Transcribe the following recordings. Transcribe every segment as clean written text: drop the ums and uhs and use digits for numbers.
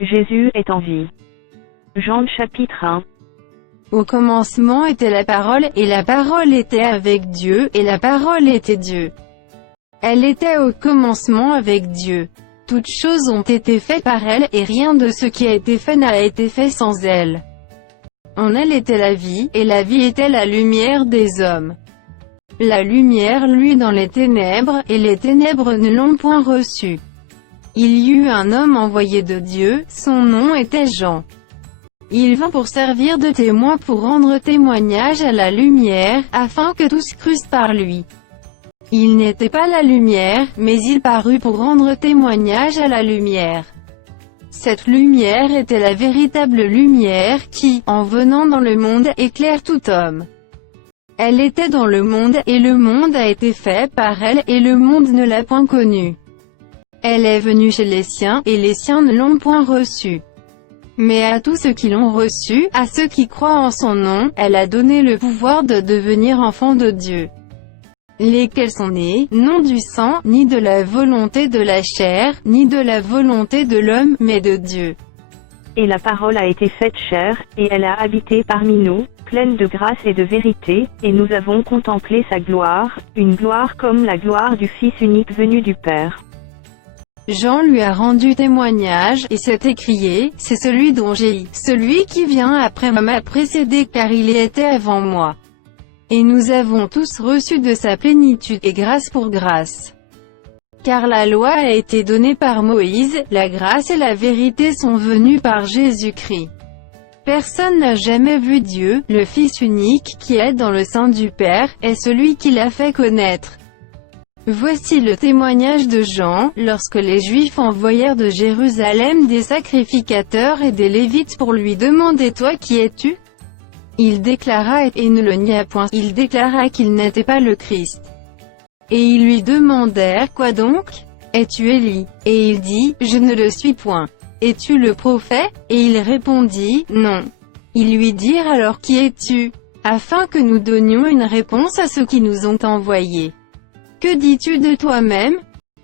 Jésus est en vie. Jean chapitre 1. Au commencement était la parole, et la parole était avec Dieu, et la parole était Dieu. Elle était au commencement avec Dieu. Toutes choses ont été faites par elle, et rien de ce qui a été fait n'a été fait sans elle. En elle était la vie, et la vie était la lumière des hommes. La lumière luit dans les ténèbres, et les ténèbres ne l'ont point reçue. Il y eut un homme envoyé de Dieu, son nom était Jean. Il vint pour servir de témoin pour rendre témoignage à la lumière, afin que tous crussent par lui. Il n'était pas la lumière, mais il parut pour rendre témoignage à la lumière. Cette lumière était la véritable lumière qui, en venant dans le monde, éclaire tout homme. Elle était dans le monde, et le monde a été fait par elle, et le monde ne l'a point connue. Elle est venue chez les siens, et les siens ne l'ont point reçue. Mais à tous ceux qui l'ont reçue, à ceux qui croient en son nom, elle a donné le pouvoir de devenir enfants de Dieu. Lesquels sont nés, non du sang, ni de la volonté de la chair, ni de la volonté de l'homme, mais de Dieu. Et la parole a été faite chair, et elle a habité parmi nous, pleine de grâce et de vérité, et nous avons contemplé sa gloire, une gloire comme la gloire du Fils unique venu du Père. Jean lui a rendu témoignage, et s'est écrié, c'est celui dont j'ai dit, celui qui vient après moi m'a précédé car il était avant moi. Et nous avons tous reçu de sa plénitude, et grâce pour grâce. Car la loi a été donnée par Moïse, la grâce et la vérité sont venues par Jésus-Christ. Personne n'a jamais vu Dieu, le Fils unique, qui est dans le sein du Père, est celui qui l'a fait connaître. Voici le témoignage de Jean, lorsque les Juifs envoyèrent de Jérusalem des sacrificateurs et des Lévites pour lui demander « Toi qui es-tu » Il déclara et ne le nia point, il déclara qu'il n'était pas le Christ. Et ils lui demandèrent « Quoi donc? Es-tu Élie » Et il dit « Je ne le suis point. Es-tu le prophète » Et il répondit « Non. » Ils lui dirent alors « Qui es-tu » afin que nous donnions une réponse à ceux qui nous ont envoyés. Que dis-tu de toi-même?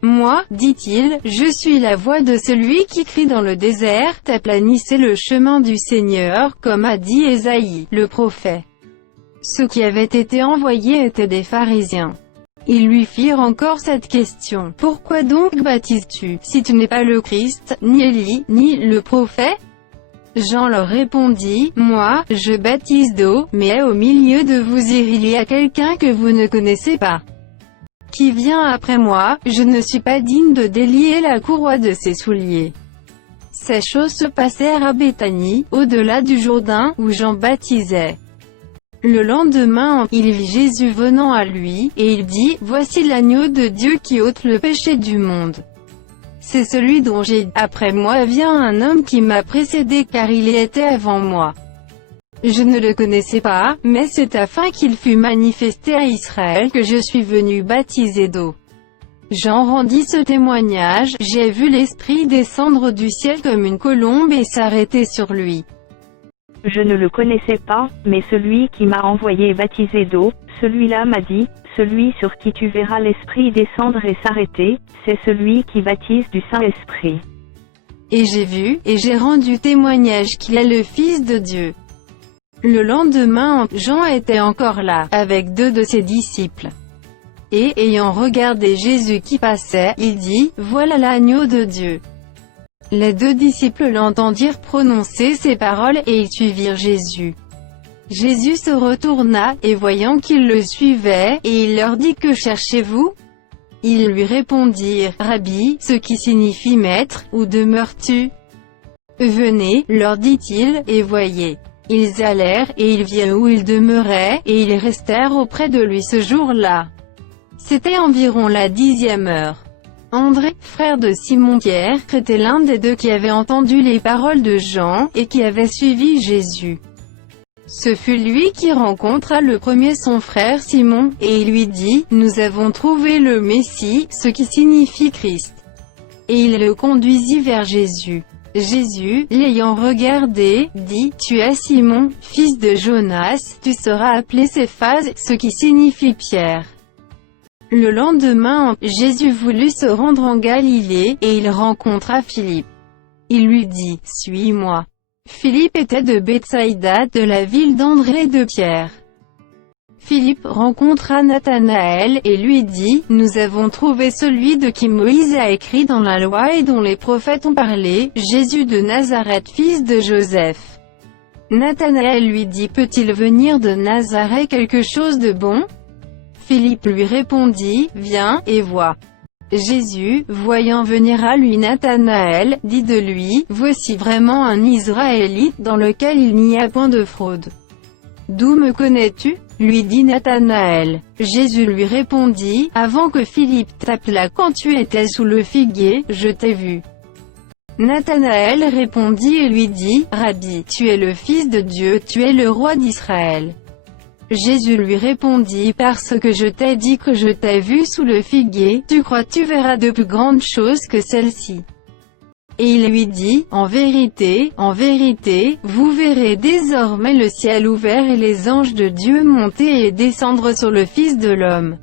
Moi, dit-il, je suis la voix de celui qui crie dans le désert, aplanissez le chemin du Seigneur, comme a dit Ésaïe, le prophète. Ceux qui avaient été envoyés étaient des pharisiens. Ils lui firent encore cette question, pourquoi donc baptises-tu, si tu n'es pas le Christ, ni Élie, ni le prophète? Jean leur répondit, moi, je baptise d'eau, mais au milieu de vous il y a quelqu'un que vous ne connaissez pas. Qui vient après moi, je ne suis pas digne de délier la courroie de ses souliers. Ces choses se passèrent à Béthanie, au-delà du Jourdain, où Jean baptisait. Le lendemain, il vit Jésus venant à lui, et il dit, voici l'agneau de Dieu qui ôte le péché du monde. C'est celui dont j'ai dit, après moi vient un homme qui m'a précédé car il était avant moi. Je ne le connaissais pas, mais c'est afin qu'il fût manifesté à Israël que je suis venu baptiser d'eau. Jean rendit ce témoignage, j'ai vu l'Esprit descendre du ciel comme une colombe et s'arrêter sur lui. Je ne le connaissais pas, mais celui qui m'a envoyé baptiser d'eau, celui-là m'a dit, celui sur qui tu verras l'Esprit descendre et s'arrêter, c'est celui qui baptise du Saint-Esprit. Et j'ai vu, et j'ai rendu témoignage qu'il est le Fils de Dieu. Le lendemain, Jean était encore là, avec 2 de ses disciples. Et, ayant regardé Jésus qui passait, il dit, voilà l'agneau de Dieu. Les 2 disciples l'entendirent prononcer ces paroles, et ils suivirent Jésus. Jésus se retourna, et voyant qu'ils le suivaient, et il leur dit, que cherchez-vous? Ils lui répondirent, Rabbi, ce qui signifie maître, où demeures-tu? Venez, leur dit-il, et voyez. Ils allèrent, et ils virent où il demeurait, et ils restèrent auprès de lui ce jour-là. C'était environ la 10e heure. André, frère de Simon-Pierre, était l'un des 2 qui avait entendu les paroles de Jean, et qui avait suivi Jésus. Ce fut lui qui rencontra le premier son frère Simon, et il lui dit, nous avons trouvé le Messie, ce qui signifie Christ. Et il le conduisit vers Jésus. Jésus, l'ayant regardé, dit, tu es Simon, fils de Jonas, tu seras appelé Céphas, ce qui signifie Pierre. Le lendemain, Jésus voulut se rendre en Galilée, et il rencontra Philippe. Il lui dit, « Suis-moi. » Philippe était de Bethsaïda, de la ville d'André et de Pierre. Philippe rencontra Nathanaël, et lui dit, « Nous avons trouvé celui de qui Moïse a écrit dans la loi et dont les prophètes ont parlé, Jésus de Nazareth fils de Joseph. » Nathanaël lui dit, « Peut-il venir de Nazareth quelque chose de bon ?» Philippe lui répondit, « Viens, et vois. » Jésus, voyant venir à lui Nathanaël, dit de lui, « Voici vraiment un Israélite dans lequel il n'y a point de fraude. » « D'où me connais-tu » lui dit Nathanaël. Jésus lui répondit, « Avant que Philippe t'appelât quand tu étais sous le figuier, je t'ai vu. » Nathanaël répondit et lui dit, « Rabbi, tu es le Fils de Dieu, tu es le roi d'Israël. » Jésus lui répondit, « Parce que je t'ai dit que je t'ai vu sous le figuier, tu crois, tu verras de plus grandes choses que celles-ci. » Et il lui dit, « En vérité, vous verrez désormais le ciel ouvert et les anges de Dieu monter et descendre sur le Fils de l'homme. »